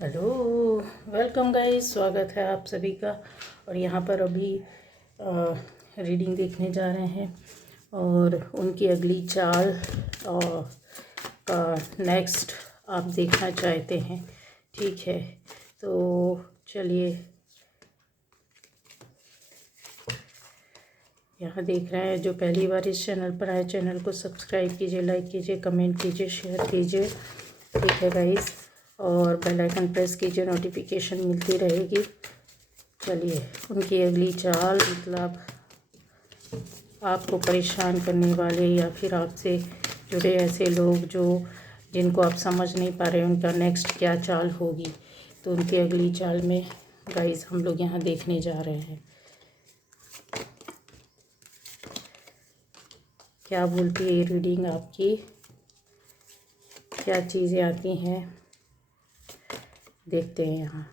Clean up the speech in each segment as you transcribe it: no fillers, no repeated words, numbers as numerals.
Hello, welcome guys. स्वागत है आप सभी का। और यहाँ पर अभी रीडिंग देखने जा रहे हैं और उनकी अगली चाल का नेक्स्ट आप देखना चाहते हैं। ठीक है, तो चलिए यहाँ देख रहे हैं। जो पहली बार इस चैनल पर आए, चैनल को सब्सक्राइब कीजिए, लाइक कीजिए, कमेंट कीजिए, शेयर कीजिए। ठीक है गाइस, और बेल आइकन प्रेस कीजिए, नोटिफिकेशन मिलती रहेगी। चलिए, उनकी अगली चाल मतलब आपको परेशान करने वाले या फिर आपसे जुड़े ऐसे लोग जिनको आप समझ नहीं पा रहे, उनका नेक्स्ट क्या चाल होगी। तो उनकी अगली चाल में गाइस हम लोग यहाँ देखने जा रहे हैं क्या बोलती है ये रीडिंग आपकी, क्या चीज़ें आती हैं, देखते हैं यहाँ।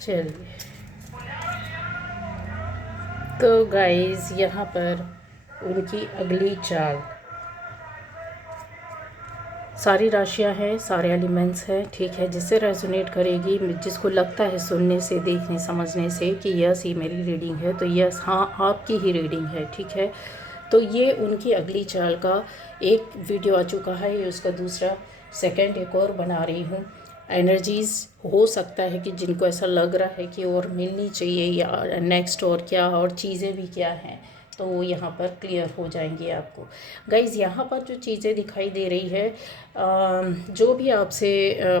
चलिए, तो गाइस यहाँ पर उनकी अगली चाल, सारी राशियां हैं, सारे एलिमेंट्स हैं। ठीक है, जिससे रेजोनेट करेगी, जिसको लगता है सुनने से, देखने समझने से कि यस ये मेरी रीडिंग है, तो यस हाँ आपकी ही रीडिंग है। ठीक है, तो ये उनकी अगली चाल का एक वीडियो आ चुका है, ये उसका दूसरा सेकंड एक और बना रही हूँ। एनर्जीज़ हो सकता है कि जिनको ऐसा लग रहा है कि और मिलनी चाहिए या नेक्स्ट और क्या और चीज़ें भी क्या हैं, तो वो यहाँ पर क्लियर हो जाएंगी आपको। गाइज़ यहाँ पर जो चीज़ें दिखाई दे रही है, जो भी आपसे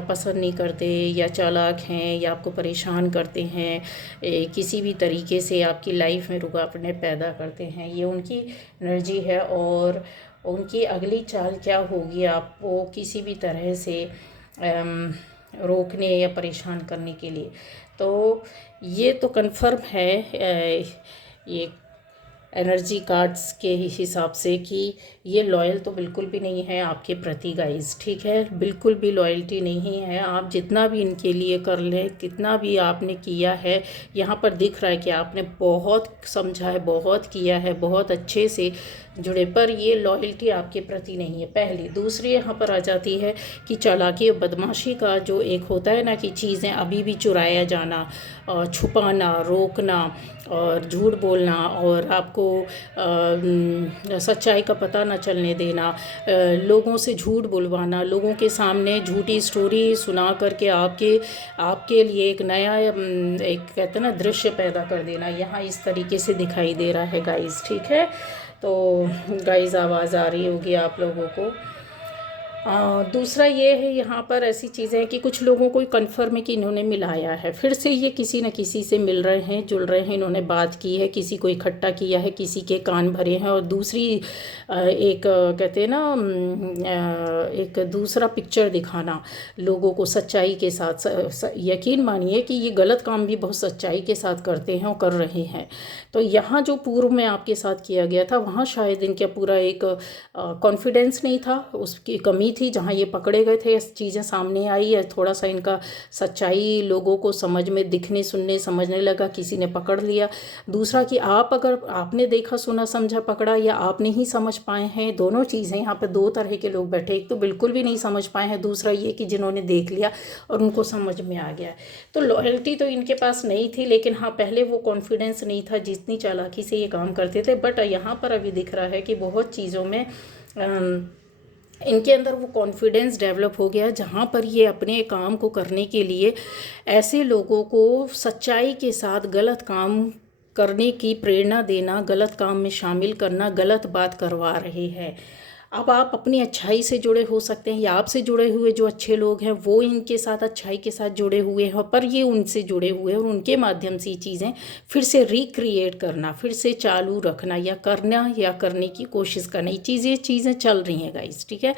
पसंद नहीं करते या चालाक हैं या आपको परेशान करते हैं, किसी भी तरीके से आपकी लाइफ में रुकावटें पैदा करते हैं, ये उनकी एनर्जी है। और उनकी अगली चाल क्या होगी आपको किसी भी तरह से रोकने या परेशान करने के लिए, तो ये तो कन्फर्म है ये एनर्जी कार्ड्स के हिसाब से कि ये लॉयल तो बिल्कुल भी नहीं है आपके प्रति गाइस। ठीक है, बिल्कुल भी लॉयल्टी नहीं है। आप जितना भी इनके लिए कर लें, कितना भी आपने किया है, यहाँ पर दिख रहा है कि आपने बहुत समझा है, बहुत किया है, बहुत अच्छे से जुड़े, पर ये लॉयल्टी आपके प्रति नहीं है पहली। दूसरी यहाँ पर आ जाती है कि चालाकी और बदमाशी का जो एक होता है ना, कि चीज़ें अभी भी चुराया जाना और छुपाना, रोकना और झूठ बोलना और आपको सच्चाई का पता न चलने देना, लोगों से झूठ बुलवाना, लोगों के सामने झूठी स्टोरी सुना करके आपके लिए एक नया एक कहते हैं ना दृश्य पैदा कर देना, यहाँ इस तरीके से दिखाई दे रहा है गाइस। ठीक है, तो गाइस आवाज़ आ रही होगी आप लोगों को। दूसरा ये है, यहाँ पर ऐसी चीज़ें हैं कि कुछ लोगों को कन्फर्म है कि इन्होंने मिलाया है, फिर से ये किसी न किसी से मिल रहे हैं, जुड़ रहे हैं, इन्होंने बात की है, किसी को इकट्ठा किया है, किसी के कान भरे हैं। और दूसरी एक कहते हैं ना एक दूसरा पिक्चर दिखाना लोगों को सच्चाई के साथ। यकीन मानिए कि ये गलत काम भी बहुत सच्चाई के साथ करते हैं और कर रहे हैं। तो यहाँ जो पूर्व में आपके साथ किया गया था, वहाँ शायद इनका पूरा एक कॉन्फिडेंस नहीं था, उसकी कमी थी। जहाँ ये पकड़े गए थे, चीज़ें सामने आई है, थोड़ा सा इनका सच्चाई लोगों को समझ में, दिखने सुनने समझने लगा, किसी ने पकड़ लिया। दूसरा कि आप अगर आपने देखा सुना समझा पकड़ा, या आप नहीं समझ पाए हैं, दोनों चीज़ें। यहाँ पे दो तरह के लोग बैठे, एक तो बिल्कुल भी नहीं समझ पाए हैं, दूसरा ये कि जिन्होंने देख लिया और उनको समझ में आ गया। तो लॉयल्टी तो इनके पास नहीं थी, लेकिन हाँ पहले वो कॉन्फिडेंस नहीं था जितनी चालाकी से ये काम करते थे। बट यहाँ पर अभी दिख रहा है कि बहुत चीज़ों में इनके अंदर वो कॉन्फिडेंस डेवलप हो गया, जहाँ पर ये अपने काम को करने के लिए ऐसे लोगों को सच्चाई के साथ गलत काम करने की प्रेरणा देना, गलत काम में शामिल करना, गलत बात करवा रहे हैं। अब आप अपनी अच्छाई से जुड़े हो सकते हैं, या आपसे जुड़े हुए जो अच्छे लोग हैं वो इनके साथ अच्छाई के साथ जुड़े हुए हैं, पर ये उनसे जुड़े हुए हैं और उनके माध्यम से ये चीज़ें फिर से रिक्रिएट करना, फिर से चालू रखना या करना या करने की कोशिश करना, ये चीज़ें चल रही हैं गाइस, ठीक है।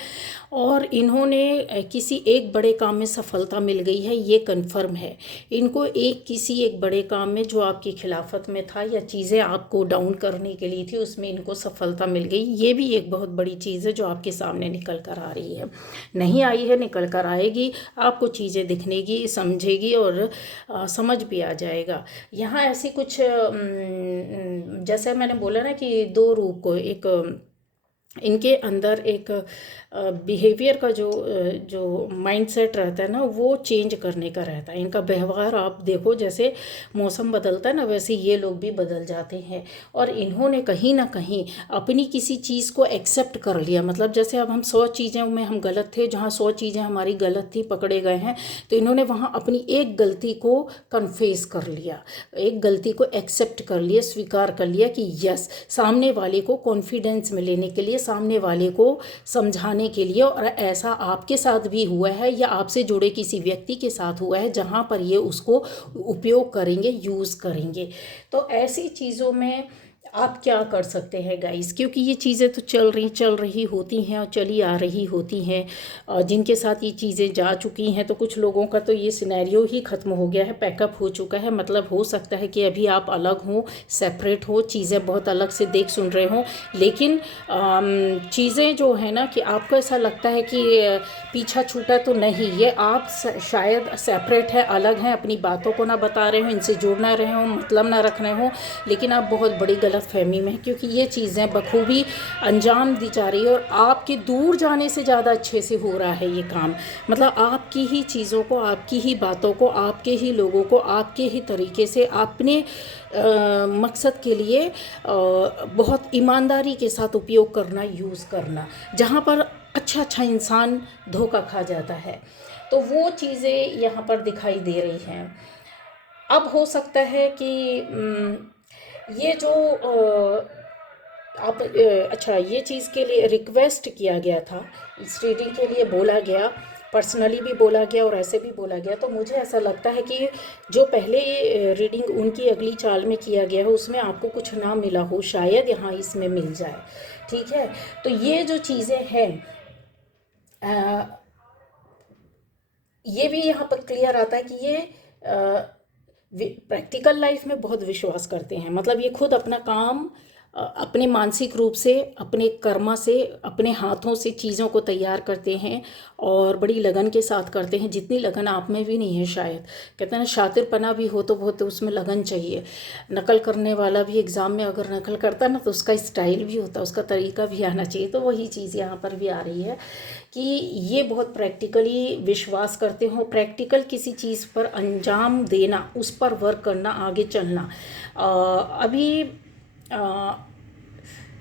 और इन्होंने किसी एक बड़े काम में सफलता मिल गई है, ये कन्फर्म है। इनको किसी एक बड़े काम में जो आपकी खिलाफत में था या चीज़ें आपको डाउन करने के लिए थी, उसमें इनको सफलता मिल गई। ये भी एक बहुत बड़ी चीज़ है जो आपके सामने निकल कर आ रही है, नहीं आई है, निकल कर आएगी, आपको चीज़ें दिखनेगी, समझेगी और समझ भी आ जाएगा। यहाँ ऐसी कुछ जैसे मैंने बोला ना कि दो रूप को, एक इनके अंदर एक बिहेवियर का जो माइंडसेट रहता है ना, वो चेंज करने का रहता है। इनका व्यवहार आप देखो, जैसे मौसम बदलता है ना, वैसे ये लोग भी बदल जाते हैं। और इन्होंने कहीं ना कहीं अपनी किसी चीज़ को एक्सेप्ट कर लिया, मतलब जैसे अब हम 100 चीज़ों में हम गलत थे, जहाँ 100 चीज़ें हमारी गलत थी, पकड़े गए हैं, तो इन्होंने वहाँ अपनी एक गलती को कन्फेस कर लिया, एक गलती को एक्सेप्ट कर लिया, स्वीकार कर लिया कि यस, सामने वाले को कॉन्फिडेंस में लेने के लिए, सामने वाले को समझाने के लिए। और ऐसा आपके साथ भी हुआ है या आपसे जुड़े किसी व्यक्ति के साथ हुआ है, जहाँ पर ये उसको उपयोग करेंगे, यूज़ करेंगे। तो ऐसी चीज़ों में आप क्या कर सकते हैं गाइस, क्योंकि ये चीज़ें तो चल रही होती हैं और चली आ रही होती हैं। जिनके साथ ये चीज़ें जा चुकी हैं, तो कुछ लोगों का तो ये सिनेरियो ही ख़त्म हो गया है, पैकअप हो चुका है। मतलब हो सकता है कि अभी आप अलग हो, सेपरेट हो, चीज़ें बहुत अलग से देख सुन रहे हो, लेकिन चीज़ें जो है ना कि आपको ऐसा लगता है कि पीछा छूटा तो नहीं, ये आप शायद सेपरेट है, अलग हैं, अपनी बातों को ना बता रहे हो, इनसे जुड़ ना रहे हो, मतलब ना रख रहे हो, लेकिन आप बहुत बड़ी गलतफहमी में, क्योंकि ये चीज़ें बखूबी अंजाम दी जा रही है और आपके दूर जाने से ज़्यादा अच्छे से हो रहा है ये काम। मतलब आपकी ही चीज़ों को, आपकी ही बातों को, आपके ही लोगों को, आपके ही तरीके से अपने मकसद के लिए बहुत ईमानदारी के साथ उपयोग करना, यूज़ करना, जहाँ पर अच्छा इंसान धोखा खा जाता है। तो वो चीज़ें यहाँ पर दिखाई दे रही हैं। अब हो सकता है कि ये जो आप अच्छा, ये चीज़ के लिए रिक्वेस्ट किया गया था, इस रीडिंग के लिए बोला गया, पर्सनली भी बोला गया और ऐसे भी बोला गया, तो मुझे ऐसा लगता है कि जो पहले रीडिंग उनकी अगली चाल में किया गया है, उसमें आपको कुछ ना मिला हो, शायद यहाँ इसमें मिल जाए, ठीक है। तो ये जो चीज़ें हैं, ये भी यहाँ पर क्लियर आता है कि ये प्रैक्टिकल लाइफ में बहुत विश्वास करते हैं। मतलब ये खुद अपना काम अपने मानसिक रूप से, अपने कर्मा से, अपने हाथों से चीज़ों को तैयार करते हैं और बड़ी लगन के साथ करते हैं, जितनी लगन आप में भी नहीं है शायद। कहते हैं ना, शातिरपना भी हो तो बहुत उसमें लगन चाहिए। नकल करने वाला भी एग्ज़ाम में अगर नकल करता है ना, तो उसका स्टाइल भी होता है, उसका तरीका भी आना चाहिए। तो वही चीज़ यहाँ पर भी आ रही है कि ये बहुत प्रैक्टिकली विश्वास करते हो, प्रैक्टिकल किसी चीज़ पर अंजाम देना, उस पर वर्क करना, आगे चलना। अभी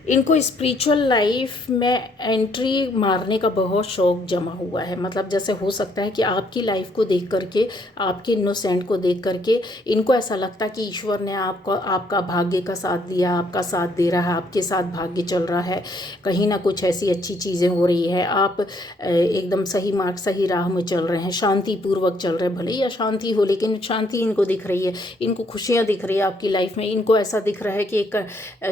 इनको स्पिरिचुअल लाइफ में एंट्री मारने का बहुत शौक जमा हुआ है। मतलब जैसे हो सकता है कि आपकी लाइफ को देख करके, आपके इनोसेंट को देख करके इनको ऐसा लगता है कि ईश्वर ने आपका भाग्य का साथ दिया, आपका साथ दे रहा है, आपके साथ भाग्य चल रहा है, कहीं ना कुछ ऐसी अच्छी चीज़ें हो रही है, आप एकदम सही मार्ग, सही राह में चल रहे हैं, शांतिपूर्वक चल रहे हैं। भले ही अशांति हो, लेकिन शांति इनको दिख रही है, इनको खुशियाँ दिख रही है आपकी लाइफ में। इनको ऐसा दिख रहा है कि एक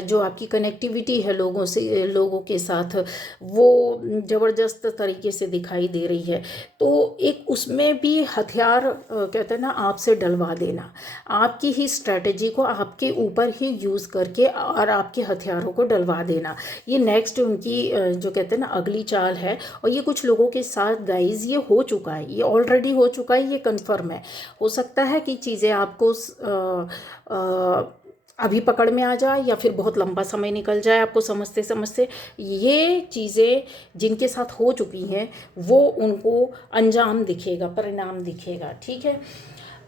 जो आपकी कनेक्टिविटी है लोगों से, लोगों के साथ, वो ज़बरदस्त तरीके से दिखाई दे रही है। तो एक उसमें भी हथियार कहते हैं ना, आपसे डलवा देना, आपकी ही स्ट्रैटेजी को आपके ऊपर ही यूज़ करके और आपके हथियारों को डलवा देना, ये नेक्स्ट उनकी जो कहते हैं ना अगली चाल है। और ये कुछ लोगों के साथ गाइज ये हो चुका है, ये ऑलरेडी हो चुका है, ये कन्फर्म है। हो सकता है कि चीज़ें आपको अभी पकड़ में आ जाए या फिर बहुत लंबा समय निकल जाए आपको समझते समझते। ये चीज़ें जिनके साथ हो चुकी हैं, वो उनको अंजाम दिखेगा, परिणाम दिखेगा, ठीक है।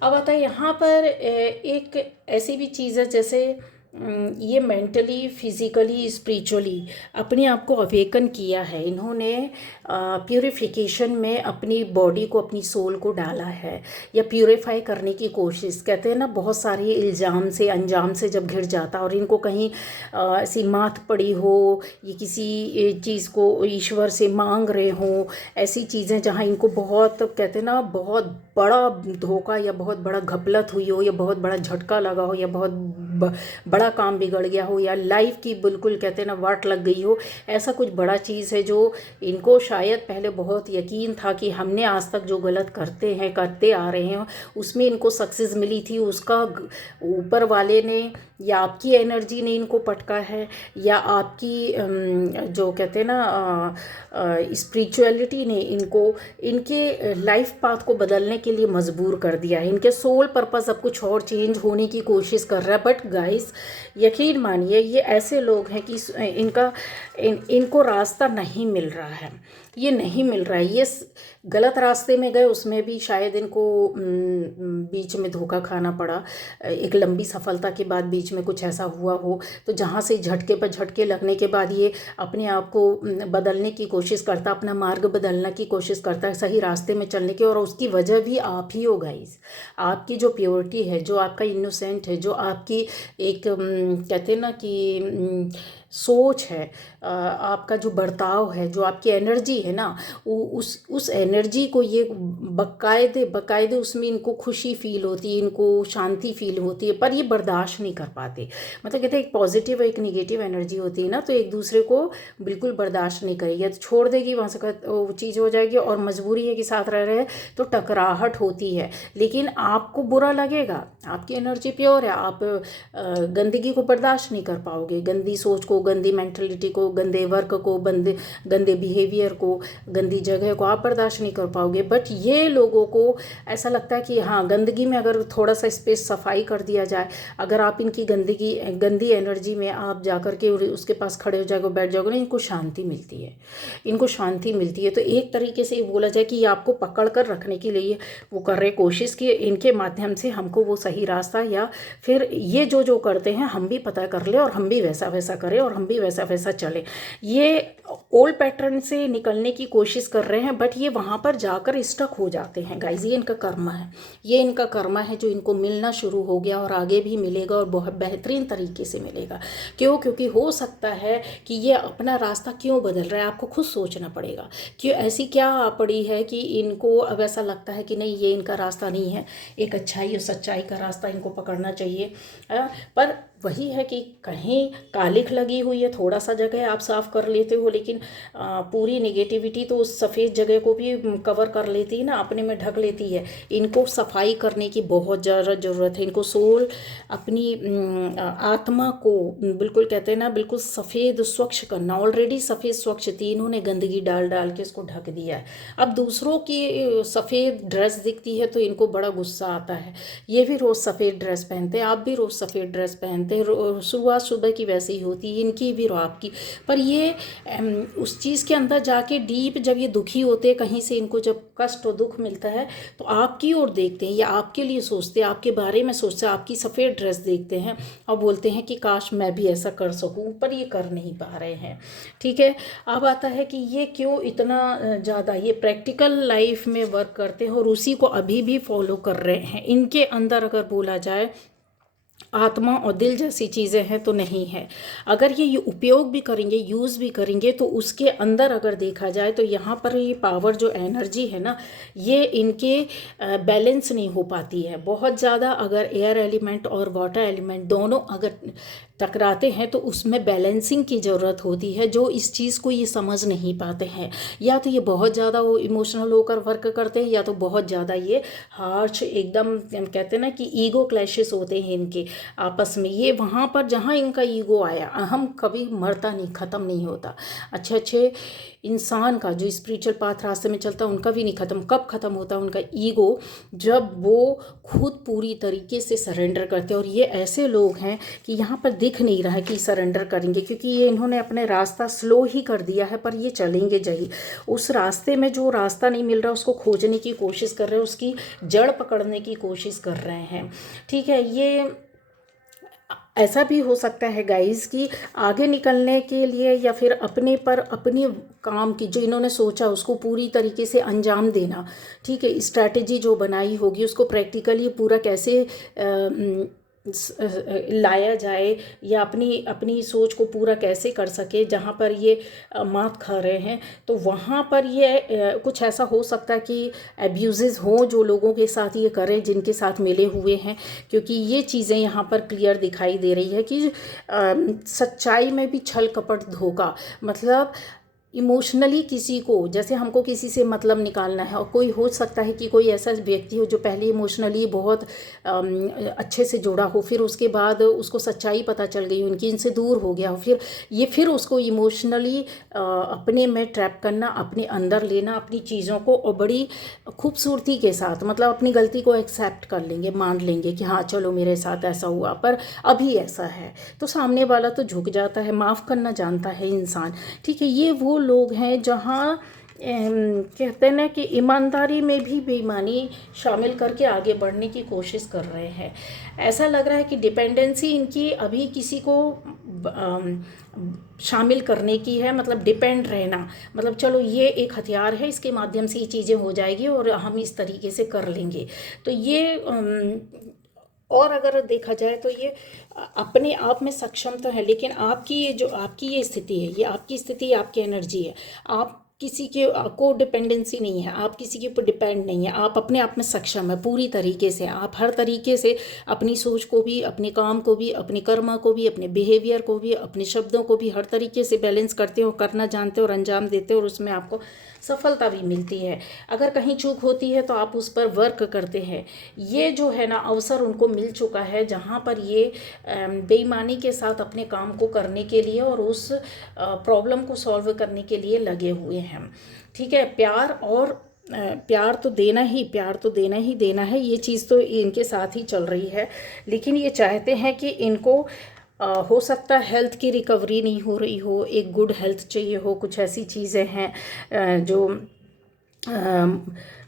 अब आता है यहाँ पर एक ऐसी भी चीज़ है, जैसे ये मेंटली, फिज़िकली, स्पिरिचुअली अपने आप को अवेकन किया है। इन्होंने प्यूरिफिकेशन में अपनी बॉडी को, अपनी सोल को डाला है, या प्यूरिफाई करने की कोशिश। कहते हैं ना, बहुत सारे इल्ज़ाम से, अंजाम से जब घिर जाता, और इनको कहीं ऐसी मात पड़ी हो, ये किसी चीज़ को ईश्वर से मांग रहे हों, ऐसी चीज़ें जहाँ इनको बहुत, कहते हैं ना, बहुत बड़ा धोखा या बहुत बड़ा घपलत हुई हो, या बहुत बड़ा झटका लगा हो, या बहुत बड़ा काम बिगड़ गया हो, या लाइफ की बिल्कुल, कहते हैं ना, वाट लग गई हो। ऐसा कुछ बड़ा चीज़ है जो इनको शायद पहले बहुत यकीन था कि हमने आज तक जो गलत करते आ रहे हैं उसमें इनको सक्सेस मिली थी। उसका ऊपर वाले ने या आपकी एनर्जी ने इनको पटका है, या आपकी जो कहते हैं ना स्पिरिचुअलिटी ने इनको, इनके लाइफ पाथ को बदलने के लिए मजबूर कर दिया है। इनके सोल पर्पस अब कुछ और चेंज होने की कोशिश कर रहा है। बट गाइस, यकीन मानिए, ये ऐसे लोग हैं कि इनको रास्ता नहीं मिल रहा है, ये नहीं मिल रहा है। ये गलत रास्ते में गए, उसमें भी शायद इनको बीच में धोखा खाना पड़ा। एक लंबी सफलता के बाद बीच में कुछ ऐसा हुआ हो, तो जहाँ से झटके पर झटके लगने के बाद ये अपने आप को बदलने की कोशिश करता, अपना मार्ग बदलने की कोशिश करता है, सही रास्ते में चलने की। और उसकी वजह भी आप ही हो गाइस। आपकी जो प्योरिटी है, जो आपका इनोसेंट है, जो आपकी एक कहते हैं ना कि सोच है, आपका जो बर्ताव है, जो आपकी एनर्जी है ना, उस एनर्जी को ये बकायदे उसमें इनको खुशी फील होती है, इनको शांति फील होती है, पर ये बर्दाश्त नहीं कर पाते। मतलब कहते हैं, एक पॉजिटिव और एक निगेटिव एनर्जी होती है ना, तो एक दूसरे को बिल्कुल बर्दाश्त नहीं करेगी, तो छोड़ देगी, वहाँ से वो चीज़ हो जाएगी। और मजबूरी है कि साथ रह रहे हैं तो टकराहट होती है, लेकिन आपको बुरा लगेगा। आपकी एनर्जी प्योर है, आप गंदगी को बर्दाश्त नहीं कर पाओगे, गंदी सोच को, गंदी मेंटलिटी को, गंदे वर्क को, गंदे बिहेवियर को, गंदी जगह को आप बर्दाश्त नहीं कर पाओगे। बट ये लोगों को ऐसा लगता है कि हाँ, गंदगी में अगर थोड़ा सा स्पेस सफाई कर दिया जाए, अगर आप इनकी गंदी एनर्जी में आप जाकर के उसके पास खड़े हो जाओगे, बैठ जाओगे ना, इनको शांति मिलती है, इनको शांति मिलती है। तो एक तरीके से ये बोला जाए कि ये आपको पकड़ कर रखने के लिए वो कर रहे कोशिश कि इनके माध्यम से हमको वो सही रास्ता, या फिर ये जो करते हैं हम भी पता कर ले, और हम भी वैसा वैसा करें, और हम भी वैसा वैसा चले। ये ओल्ड पैटर्न से निकलने की कोशिश कर रहे हैं, बट ये वहाँ पर जाकर स्टक हो जाते हैं गाइज। ये इनका कर्म है, ये इनका कर्म है जो इनको मिलना शुरू हो गया, और आगे भी मिलेगा, और बहुत बेहतरीन तरीके से मिलेगा। क्यों? क्योंकि हो सकता है कि ये अपना रास्ता क्यों बदल रहा है, आपको खुद सोचना पड़ेगा कि ऐसी क्या पड़ी है कि इनको अब ऐसा लगता है कि नहीं, ये इनका रास्ता नहीं है, एक अच्छाई और सच्चाई का रास्ता इनको पकड़ना चाहिए। पर वही है कि कहीं कालिख लगी हुई है, थोड़ा सा जगह आप साफ़ कर लेते हो, लेकिन पूरी नेगेटिविटी तो उस सफ़ेद जगह को भी कवर कर लेती है ना, अपने में ढक लेती है। इनको सफाई करने की बहुत ज़्यादा ज़रूरत है। इनको सोल, अपनी आत्मा को बिल्कुल, कहते हैं ना, बिल्कुल सफ़ेद स्वच्छ करना। ऑलरेडी सफ़ेद स्वच्छ थी, इन्होंने गंदगी डाल डाल के इसको ढक दिया है। अब दूसरों की सफ़ेद ड्रेस दिखती है तो इनको बड़ा गुस्सा आता है। ये भी रोज़ सफ़ेद ड्रेस पहनते हैं, आप भी रोज़ सफ़ेद ड्रेस पहनते हैं, शुरुआत सुबह की वैसे ही होती है, इनकी भी और आपकी। पर ये उस चीज़ के अंदर जाके डीप, जब ये दुखी होते हैं कहीं से, इनको जब कष्ट और दुख मिलता है, तो आपकी ओर देखते हैं, या आपके लिए सोचते हैं, आपके बारे में सोचते हैं, आपकी सफ़ेद ड्रेस देखते हैं और बोलते हैं कि काश मैं भी ऐसा कर सकूं, पर ये कर नहीं पा रहे हैं। ठीक है, अब आता है कि ये क्यों इतना ज़्यादा ये प्रैक्टिकल लाइफ में वर्क करते हैं और उसी को अभी भी फॉलो कर रहे हैं। इनके अंदर अगर बोला जाए आत्मा और दिल जैसी चीज़ें हैं तो नहीं है। अगर ये उपयोग भी करेंगे, यूज़ भी करेंगे, तो उसके अंदर अगर देखा जाए तो यहाँ पर ये पावर, जो एनर्जी है ना, ये इनके बैलेंस नहीं हो पाती है बहुत ज़्यादा। अगर एयर एलिमेंट और वाटर एलिमेंट दोनों अगर टकराते हैं तो उसमें बैलेंसिंग की ज़रूरत होती है, जो इस चीज़ को ये समझ नहीं पाते हैं। या तो ये बहुत ज़्यादा वो इमोशनल होकर वर्क करते हैं, या तो बहुत ज़्यादा ये हार्श, एकदम कहते हैं ना कि ईगो क्लैशेस होते हैं इनके आपस में। ये वहाँ पर जहाँ इनका ईगो आया, अहम कभी मरता नहीं, ख़त्म नहीं होता। अच्छे अच्छे इंसान का जो स्पिरिचुअल पाथ रास्ते में चलता है उनका भी नहीं ख़त्म। कब ख़त्म होता है उनका ईगो? जब वो खुद पूरी तरीके से सरेंडर करते हैं। और ये ऐसे लोग हैं कि यहाँ पर दिख नहीं रहा है कि सरेंडर करेंगे, क्योंकि ये इन्होंने अपने रास्ता स्लो ही कर दिया है, पर ये चलेंगे जही। उस रास्ते में जो रास्ता नहीं मिल रहा उसको खोजने की कोशिश कर रहे हैं, उसकी जड़ पकड़ने की कोशिश कर रहे हैं। ठीक है, ये ऐसा भी हो सकता है गाइस कि आगे निकलने के लिए या फिर अपने पर अपने काम की जो इन्होंने सोचा उसको पूरी तरीके से अंजाम देना, ठीक है, स्ट्रैटेजी जो बनाई होगी उसको प्रैक्टिकली पूरा कैसे लाया जाए, या अपनी अपनी सोच को पूरा कैसे कर सके। जहाँ पर ये मात खा रहे हैं तो वहाँ पर ये कुछ ऐसा हो सकता है कि एब्यूज़ हों जो लोगों के साथ ये करें जिनके साथ मिले हुए हैं, क्योंकि ये चीज़ें यहाँ पर क्लियर दिखाई दे रही है कि सच्चाई में भी छल कपट धोखा, मतलब इमोशनली किसी को, जैसे हमको किसी से मतलब निकालना है, और कोई हो सकता है कि कोई ऐसा व्यक्ति हो जो पहले इमोशनली बहुत अच्छे से जुड़ा हो, फिर उसके बाद उसको सच्चाई पता चल गई उनकी, इनसे दूर हो गया हो, फिर उसको इमोशनली अपने में ट्रैप करना, अपने अंदर लेना अपनी चीज़ों को, और बड़ी खूबसूरती के साथ मतलब अपनी गलती को एक्सेप्ट कर लेंगे, मान लेंगे कि हाँ चलो मेरे साथ ऐसा हुआ पर अभी ऐसा है, तो सामने वाला तो झुक जाता है, माफ़ करना जानता है इंसान, ठीक है। ये वो लोग हैं जहाँ कहते हैं ना कि ईमानदारी में भी बेईमानी शामिल करके आगे बढ़ने की कोशिश कर रहे हैं। ऐसा लग रहा है कि डिपेंडेंसी इनकी अभी किसी को शामिल करने की है, मतलब डिपेंड रहना, मतलब चलो ये एक हथियार है, इसके माध्यम से ये चीज़ें हो जाएगी और हम इस तरीके से कर लेंगे। तो ये और अगर देखा जाए तो ये अपने आप में सक्षम तो है, लेकिन आपकी ये जो आपकी ये स्थिति है, ये आपकी स्थिति, आपकी एनर्जी है, आप किसी के को डिपेंडेंसी नहीं है, आप किसी के ऊपर डिपेंड नहीं है, आप अपने आप में सक्षम है पूरी तरीके से, आप हर तरीके से अपनी सोच को भी, अपने काम को भी, अपने कर्म को भी, अपने बिहेवियर को भी, अपने शब्दों को भी हर तरीके से बैलेंस करते हो, करना जानते हो और अंजाम देते हो, और उसमें आपको सफलता भी मिलती है। अगर कहीं चूक होती है तो आप उस पर वर्क करते हैं। ये जो है ना अवसर उनको मिल चुका है जहाँ पर ये बेईमानी के साथ अपने काम को करने के लिए और उस प्रॉब्लम को सॉल्व करने के लिए लगे हुए हैं, ठीक है। प्यार तो देना ही, प्यार तो देना ही देना है, ये चीज़ तो इनके साथ ही चल रही है। लेकिन ये चाहते हैं कि इनको हो सकता है हेल्थ की रिकवरी नहीं हो रही हो, एक गुड हेल्थ चाहिए हो, कुछ ऐसी चीज़ें हैं जो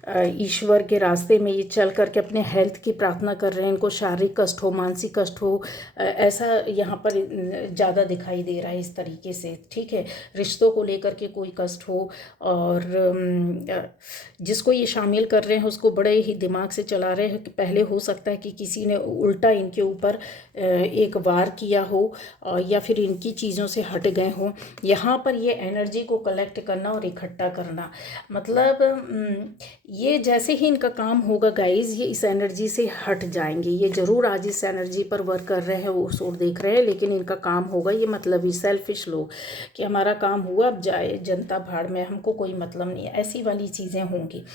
ईश्वर के रास्ते में ये चल करके अपने हेल्थ की प्रार्थना कर रहे हैं, इनको शारीरिक कष्ट हो, मानसिक कष्ट हो, ऐसा यहाँ पर ज़्यादा दिखाई दे रहा है इस तरीके से, ठीक है। रिश्तों को लेकर के कोई कष्ट हो, और जिसको ये शामिल कर रहे हैं उसको बड़े ही दिमाग से चला रहे हैं कि पहले हो सकता है कि किसी ने उल्टा इनके ऊपर एक वार किया हो, या फिर इनकी चीज़ों से हट गए हों। यहाँ पर ये एनर्जी को कलेक्ट करना और इकट्ठा करना, मतलब ये जैसे ही इनका काम होगा गाइज, ये इस एनर्जी से हट जाएंगे। ये ज़रूर आज इस एनर्जी पर वर्क कर रहे हैं, वो शोर देख रहे हैं, लेकिन इनका काम होगा। ये मतलब ही सेल्फिश लोग कि हमारा काम हुआ, अब जाए जनता भाड़ में, हमको कोई मतलब नहीं है, ऐसी वाली चीज़ें होंगी,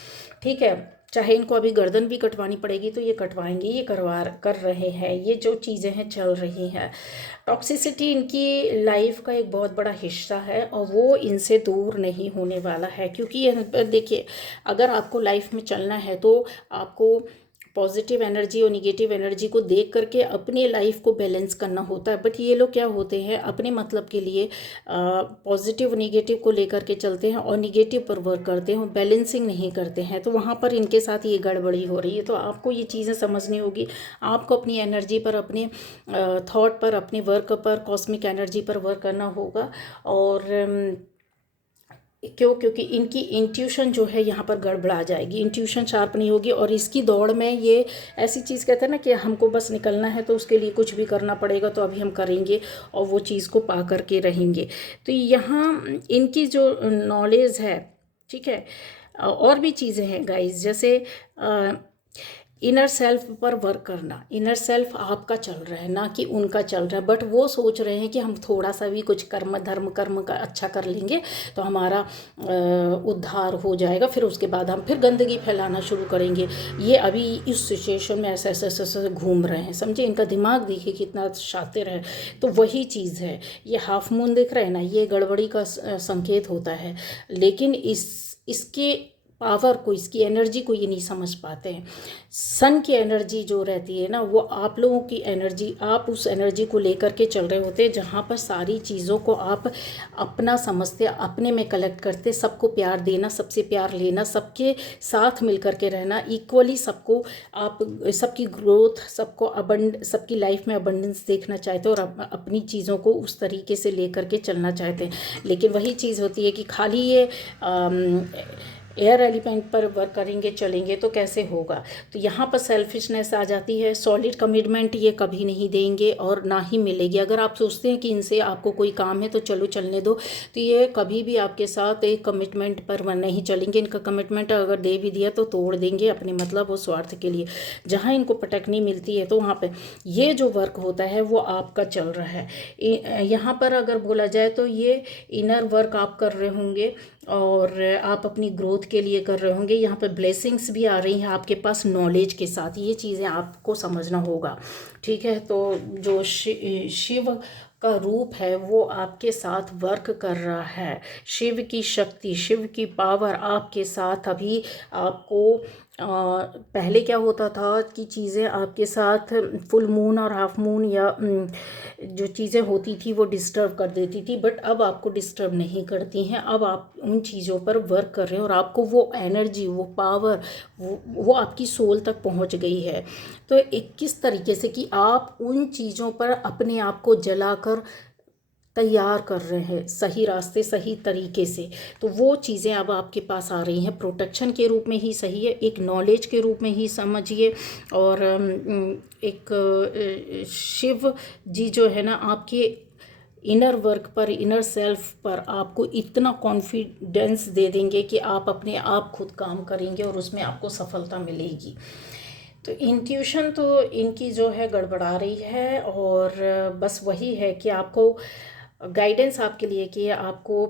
ठीक है। चाहे इनको अभी गर्दन भी कटवानी पड़ेगी तो ये कटवाएंगे, ये कर रहे हैं, ये जो चीज़ें हैं चल रही हैं। टॉक्सिसिटी इनकी लाइफ का एक बहुत बड़ा हिस्सा है और वो इनसे दूर नहीं होने वाला है, क्योंकि ये देखिए, अगर आपको लाइफ में चलना है तो आपको पॉजिटिव एनर्जी और निगेटिव एनर्जी को देख करके अपने लाइफ को बैलेंस करना होता है। बट ये लोग क्या होते हैं, अपने मतलब के लिए पॉजिटिव निगेटिव को लेकर के चलते हैं और निगेटिव पर वर्क करते हैं, बैलेंसिंग नहीं करते हैं, तो वहाँ पर इनके साथ ये गड़बड़ी हो रही है। तो आपको ये चीज़ें समझनी होगी, आपको अपनी एनर्जी पर, अपने थॉट पर, अपने वर्क पर, कॉस्मिक एनर्जी पर वर्क करना होगा। और क्योंकि इनकी इंट्यूशन जो है यहाँ पर गड़बड़ा जाएगी, इंट्यूशन शार्प नहीं होगी, और इसकी दौड़ में ये ऐसी चीज़ कहते हैं ना कि हमको बस निकलना है तो उसके लिए कुछ भी करना पड़ेगा, तो अभी हम करेंगे और वो चीज़ को पा करके रहेंगे। तो यहाँ इनकी जो नॉलेज है, ठीक है, और भी चीज़ें हैं गाइस, जैसे इनर सेल्फ पर वर्क करना। इनर सेल्फ आपका चल रहा है, ना कि उनका चल रहा है, बट वो सोच रहे हैं कि हम थोड़ा सा भी कुछ कर्म का अच्छा कर लेंगे तो हमारा उद्धार हो जाएगा, फिर उसके बाद हम फिर गंदगी फैलाना शुरू करेंगे। ये अभी इस सिचुएशन में ऐसे ऐसे ऐसे ऐसे घूम रहे हैं, समझे, इनका दिमाग देखिए कितना शातिर है। तो वही चीज़ है, ये हाफ मून दिख रहा है ना, ये गड़बड़ी का संकेत होता है, लेकिन इसके पावर को, इसकी एनर्जी को ये नहीं समझ पाते हैं। सन की एनर्जी जो रहती है ना, वो आप लोगों की एनर्जी, आप उस एनर्जी को लेकर के चल रहे होते हैं जहाँ पर सारी चीज़ों को आप अपना समझते, अपने में कलेक्ट करते, सबको प्यार देना, सबसे प्यार लेना, सबके साथ मिल कर के रहना, इक्वली सबको, आप सबकी ग्रोथ, सबकी लाइफ में अबंडेंस देखना चाहते हैं और अपनी चीज़ों को उस तरीके से लेकर के चलना चाहते हैं। लेकिन वही चीज़ होती है कि खाली ये एयर एलिमेंट पर वर्क करेंगे, चलेंगे तो कैसे होगा। तो यहाँ पर सेल्फिशनेस आ जाती है। सॉलिड कमिटमेंट ये कभी नहीं देंगे और ना ही मिलेगी। अगर आप सोचते हैं कि इनसे आपको कोई काम है तो चलो चलने दो, तो ये कभी भी आपके साथ एक कमिटमेंट पर नहीं चलेंगे। इनका कमिटमेंट अगर दे भी दिया तो तोड़ देंगे अपने मतलब और स्वार्थ के लिए। जहाँ इनको पटक नहीं मिलती है तो वहाँ पर ये जो वर्क होता है वो आपका चल रहा है। यहाँ पर अगर बोला जाए तो ये इनर वर्क आप कर रहे होंगे और आप अपनी ग्रोथ के लिए कर रहे होंगे। यहाँ पर ब्लेसिंग्स भी आ रही हैं आपके पास नॉलेज के साथ, ये चीज़ें आपको समझना होगा, ठीक है। तो जो शिव का रूप है वो आपके साथ वर्क कर रहा है। शिव की शक्ति, शिव की पावर आपके साथ अभी आपको पहले क्या होता था कि चीज़ें आपके साथ फुल मून और हाफ मून या जो चीज़ें होती थी वो डिस्टर्ब कर देती थी, बट अब आपको डिस्टर्ब नहीं करती हैं। अब आप उन चीज़ों पर वर्क कर रहे हैं और आपको वो एनर्जी, वो पावर, वो आपकी सोल तक पहुंच गई है। तो एक किस तरीके से कि आप उन चीज़ों पर अपने आप को जलाकर तैयार कर रहे हैं सही रास्ते, सही तरीके से। तो वो चीज़ें अब आपके पास आ रही हैं, प्रोटेक्शन के रूप में ही सही है, एक नॉलेज के रूप में ही समझिए। और एक शिव जी जो है ना आपके इनर वर्क पर, इनर सेल्फ पर आपको इतना कॉन्फिडेंस दे देंगे कि आप अपने आप खुद काम करेंगे और उसमें आपको सफलता मिलेगी। तो इंट्यूशन तो इनकी जो है गड़बड़ा रही है और बस वही है कि आपको गाइडेंस आपके लिए कि आपको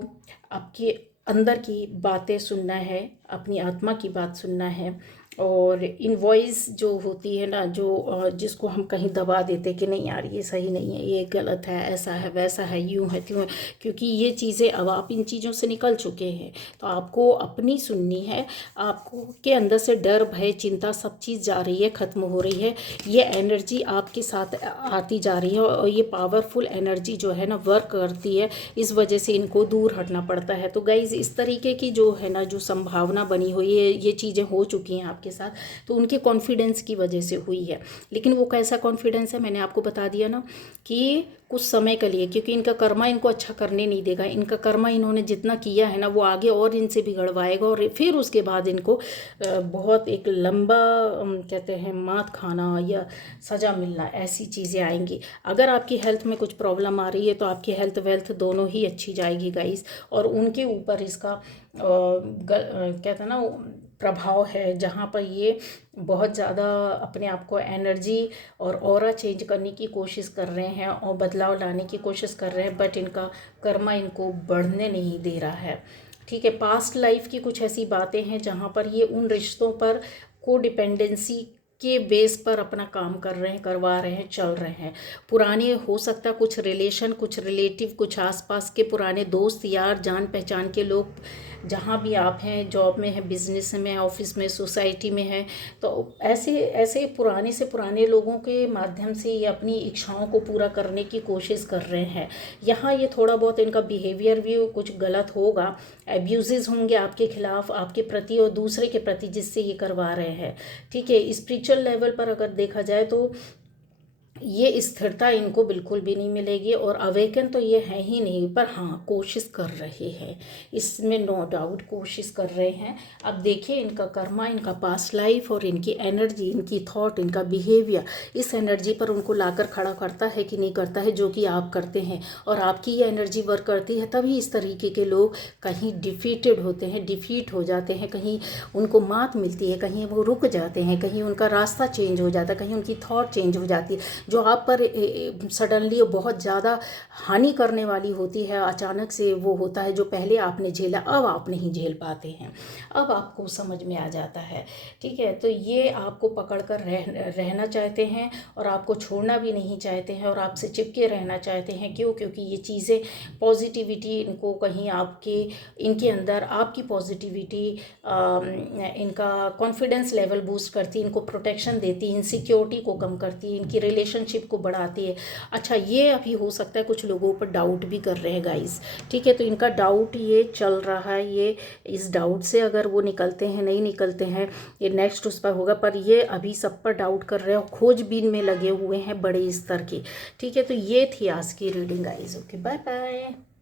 आपके अंदर की बातें सुनना है, अपनी आत्मा की बात सुनना है। और इनवॉइस जो होती है ना, जो जिसको हम कहीं दबा देते कि नहीं यार ये सही नहीं है, ये गलत है, ऐसा है, वैसा है, यूं है, त्यों है, क्योंकि ये चीज़ें अब आप इन चीज़ों से निकल चुके हैं। तो आपको अपनी सुननी है। आपको के अंदर से डर, भय, चिंता सब चीज़ जा रही है, ख़त्म हो रही है। ये एनर्जी आपके साथ आती जा रही है और ये पावरफुल एनर्जी जो है ना वर्क करती है, इस वजह से इनको दूर हटना पड़ता है। तो गाइज़ इस तरीके की जो है ना, जो संभावना बनी हुई है, ये चीज़ें हो चुकी हैं के साथ, तो उनके कॉन्फिडेंस की वजह से हुई है। लेकिन वो कैसा कॉन्फिडेंस है, मैंने आपको बता दिया ना कि कुछ समय के लिए, क्योंकि इनका कर्मा इनको अच्छा करने नहीं देगा। इनका कर्मा इन्होंने जितना किया है ना वो आगे और इनसे बिगड़वाएगा और फिर उसके बाद इनको बहुत एक लंबा कहते हैं मात खाना या सज़ा मिलना, ऐसी चीज़ें आएंगी। अगर आपकी हेल्थ में कुछ प्रॉब्लम आ रही है तो आपकी हेल्थ वेल्थ दोनों ही अच्छी जाएगी गाइस। और उनके ऊपर इसका कहते हैं ना प्रभाव है, जहाँ पर ये बहुत ज़्यादा अपने आप को एनर्जी और ऑरा चेंज करने की कोशिश कर रहे हैं और बदलाव लाने की कोशिश कर रहे हैं, बट इनका कर्मा इनको बढ़ने नहीं दे रहा है, ठीक है। पास्ट लाइफ की कुछ ऐसी बातें हैं जहाँ पर ये उन रिश्तों पर को डिपेंडेंसी के बेस पर अपना काम कर रहे हैं, करवा रहे हैं, चल रहे हैं। पुराने हो सकता है कुछ रिलेशन, कुछ रिलेटिव, कुछ आसपास के पुराने दोस्त यार, जान पहचान के लोग, जहाँ भी आप हैं, जॉब में हैं, बिजनेस में, ऑफिस में, सोसाइटी में हैं, तो ऐसे ऐसे पुराने से पुराने लोगों के माध्यम से ये अपनी इच्छाओं को पूरा करने की कोशिश कर रहे हैं। यहाँ ये थोड़ा बहुत इनका बिहेवियर भी कुछ गलत होगा, एब्यूजेस होंगे आपके खिलाफ, आपके प्रति और दूसरे के प्रति, जिससे ये करवा रहे हैं, ठीक है। स्पिरिचुअल लेवल पर अगर देखा जाए तो ये स्थिरता इनको बिल्कुल भी नहीं मिलेगी और अवेकन तो ये है ही नहीं, पर हाँ कोशिश कर रहे हैं, इसमें नो डाउट कोशिश कर रहे हैं। अब देखिए इनका कर्मा, इनका पास्ट लाइफ और इनकी एनर्जी, इनकी थॉट, इनका बिहेवियर इस एनर्जी पर उनको लाकर खड़ा करता है कि नहीं करता है, जो कि आप करते हैं। और आपकी ये एनर्जी वर्क करती है तभी इस तरीके के लोग कहीं डिफीटेड होते हैं, डिफीट हो जाते हैं, कहीं उनको मात मिलती है, कहीं वो रुक जाते हैं, कहीं उनका रास्ता चेंज हो जाता है, कहीं उनकी थॉट चेंज हो जाती है। जो आप पर सडनली बहुत ज़्यादा हानि करने वाली होती है, अचानक से वो होता है जो पहले आपने झेला अब आप नहीं झेल पाते हैं, अब आपको समझ में आ जाता है। ठीक है, तो ये आपको पकड़ कर रहना चाहते हैं और आपको छोड़ना भी नहीं चाहते हैं और आपसे चिपके रहना चाहते हैं। क्यों? क्योंकि ये चीज़ें पॉजिटिविटी इनको कहीं आपके इनके अंदर आपकी पॉजिटिविटी, इनका कॉन्फिडेंस लेवल बूस्ट करती है, इनको प्रोटेक्शन देती है, इनसिक्योरिटी को कम करती है, इनकी रिलेशनशिप को बढ़ाती है। अच्छा, ये अभी हो सकता है कुछ लोगों पर डाउट भी कर रहे हैं गाइस। ठीक है, तो इनका डाउट ये चल रहा है, ये इस डाउट से अगर वो निकलते हैं नहीं निकलते हैं ये नेक्स्ट उस पर होगा, पर ये अभी सब पर डाउट कर रहे हैं, खोजबीन में लगे हुए हैं बड़े स्तर की। ठीक है, तो ये थी आज की reading guys. Okay, bye bye.